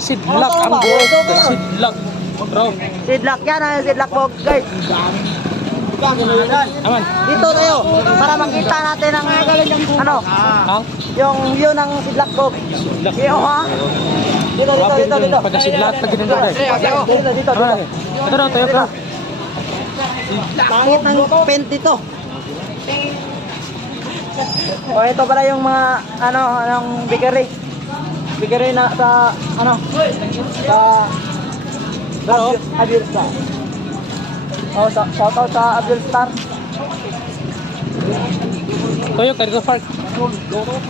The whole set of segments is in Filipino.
Sidlak ang buhok. Sidlak. Bro, Sidlak yan, ah, sidlak po, guys. aman. Dito tayo, para makita natin ang, ano, Ang yung view ng sidlak po. sidlak. Iyo, ha? Dito, dito, dito, dito. Pagkasidlak, pag ganun tayo. Dito, dito, dito. Ito na, tayo ka. Pangit ng paint dito. O ito pala yung mga ano ng bakery. Bakery na sa ano sa Pero, Abil Star. Oh, sa shout out sa Abil Star. tuyok ka dito, Park.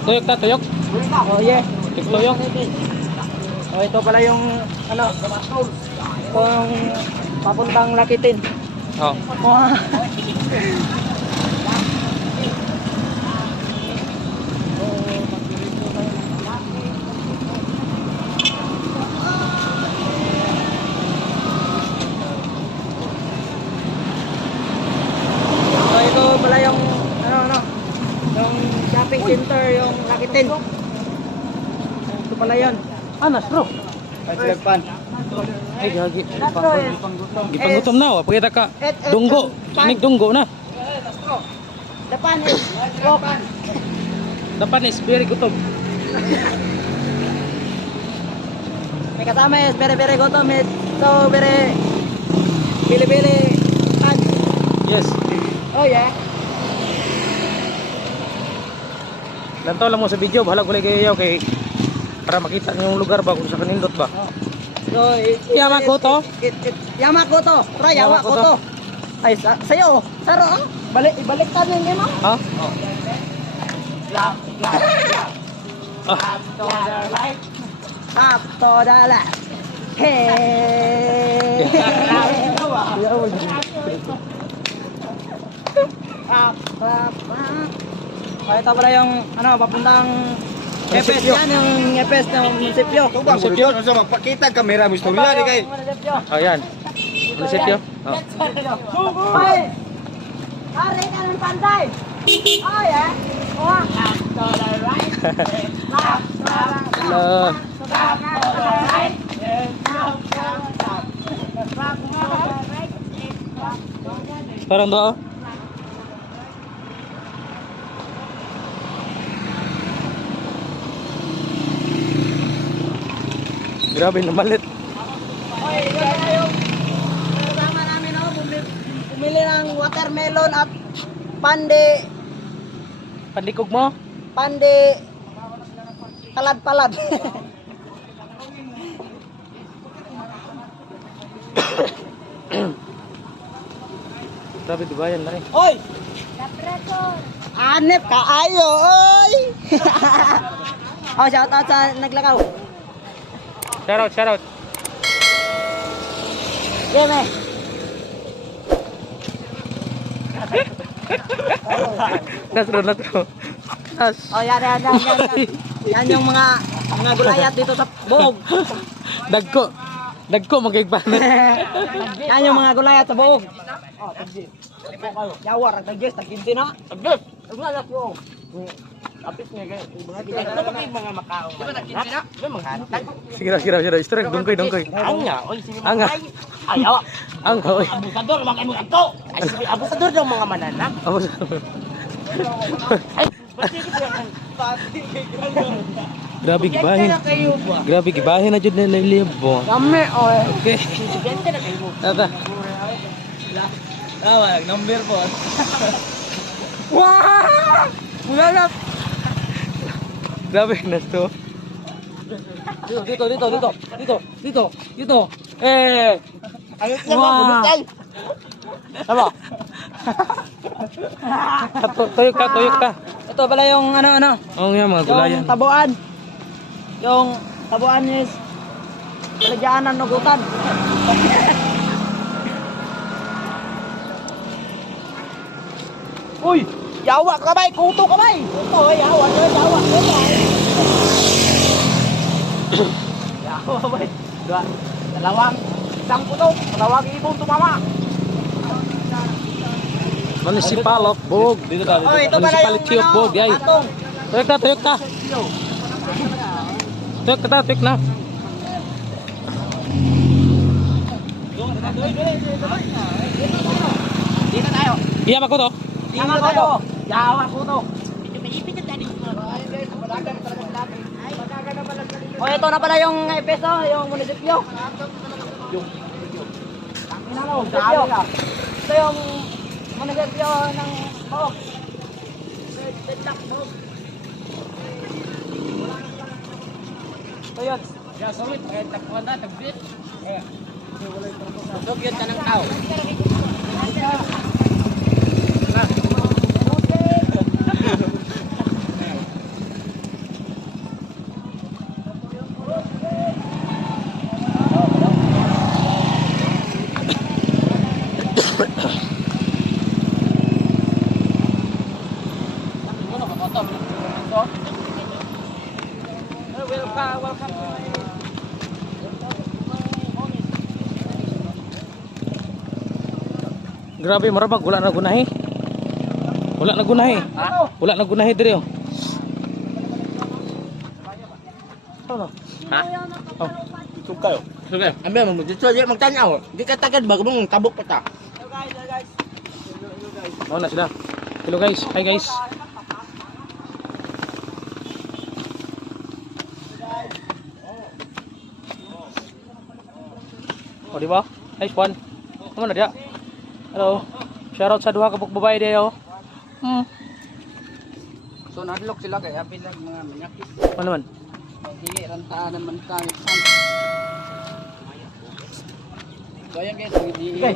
Tuyok ta, tuyok. Oh yeah. Tuyok. Oh ito pala yung ano kung papuntang Lakitin. Oh. Oh. So ito pala yung ano ano yung shopping center yung Lakitin. Ito pala yun. Anas, bro. Silagpan. Ay, gagi. Nasro is Gipanggutom na, wa. Pagkita ka. Et- et- Dunggo. Kinig dunggo na. Japan is walk. Dapan is very gutom. May kasama is very very gutom so very bili bili kan. Yes. Oh yeah. Lantaw lang mo sa video, bahala ko kayo kay para makita niyo yung lugar ba kung sa kanindot ba. So it, Yamakuto? It, it, Yamakuto. Try Yamakuto. Yamakuto. Ay sa, sa'yo. Saro ah. Balik ibalik ka din mo. Ha? Ah, Up to the left. Hey. Up, up, up. Oh, ito pala yung ano papuntang Epes Munisipyo. yan yung Epes ng munisipyo. Ito ba, Munisipyo? Magpakita kamera mo istorya di kay. Munisipyo. ayan. Munisipyo? Oh. Hoy! Pare ka ng pantay! Oh, yeah? Oh. Left, to the left. Hello. To the left, to the right. Left, to the left. Left, to the right. Parang doon. Grabe na malit. Hoy, ito na yung kasama namin, oh. Bumili, bumili ng watermelon at pande, Pandikog mo? pande, palad-palad. Grabe, di ba yan na rin? Oy! Anep ka ayo, oy! oh, shout out sa naglakaw. Shout out, shout out. Game eh. Nasro na to. Nas. Oh, yan, yan, yan, yan, yan. Yan yung mga mga gulayat dito sa buog. Dagko. Dagko magigbanat. yan yung mga gulayat sa buog. Oh, tagdi. Yawar, tagdi, tagdi na. Tagdi. Tagdi ko. Kapit nga kayo. Ito ba yung mga makao? Di ba tagdi na? Di ba mga hatag? Sige na, sige na, sige na. Istorek, dungkoy, dungkoy. Ang nga, oy, sige Ang nga. Ayaw. Ang hoy. Abusador, mga mo ito. Ay, sige, abusador daw mga mananak. Amo Grabe gibahin. kayo ba? Grabe gibahin na jud na libo. Kami, oy. Okay. Presidente na kayo. Tata. Tawag, number po. Wow! Wala na. Grabe na to. Dito, dito, dito, dito, dito, dito, dito. Eh! Ayos na ba? Bumutay. Tama. Tu- Tuyok ka, tuyok ka. Ito pala yung ano, ano, Oo nga mga gulayan. yung tabuan. Yung tabuan is talagyan ng nugutan. Uy! Yawa ka bay! Kuto ka bay! Kuto, yawa, yawa, yawa, yawa. Yawa bay. Dua, dalawang, isang puto, dalawang ibon tumama. Municipal of Bog. Oh, ito pala yung Municipality of ano, Bog, yay. Tuyok ka, tuyok ka. Tuwik kita, tuwik na. Dito tayo. Iyam ako to. Tama ko to. Yawa ko to. O ito na pala yung epeso, yung munisipyo. Yung munisipyo. Ito yung munisipyo ng Baok. Ito yun. Ya, solid. Kaya takwa na, tagbit. Kaya. Sugyan ka ng tao. Welcome, welcome. Grabe, marabag. Wala na gunahi. Wala na gunahi. Wala na gunahi diri oh. Ha? Oh. Sukayo. Sige. Ambe mo dito di magtanaw. Di ka tagad ba mong tabok pa ta. Mao na sila. Hello guys. Hi guys. O di ba? Nice one. Ano na dia? Hello. Shoutout sa duha ka babae diyo. Hmm. So nadlok sila kay apil lang mga manyakis. Ano naman? Dili ranta naman ka. So yan guys, hindi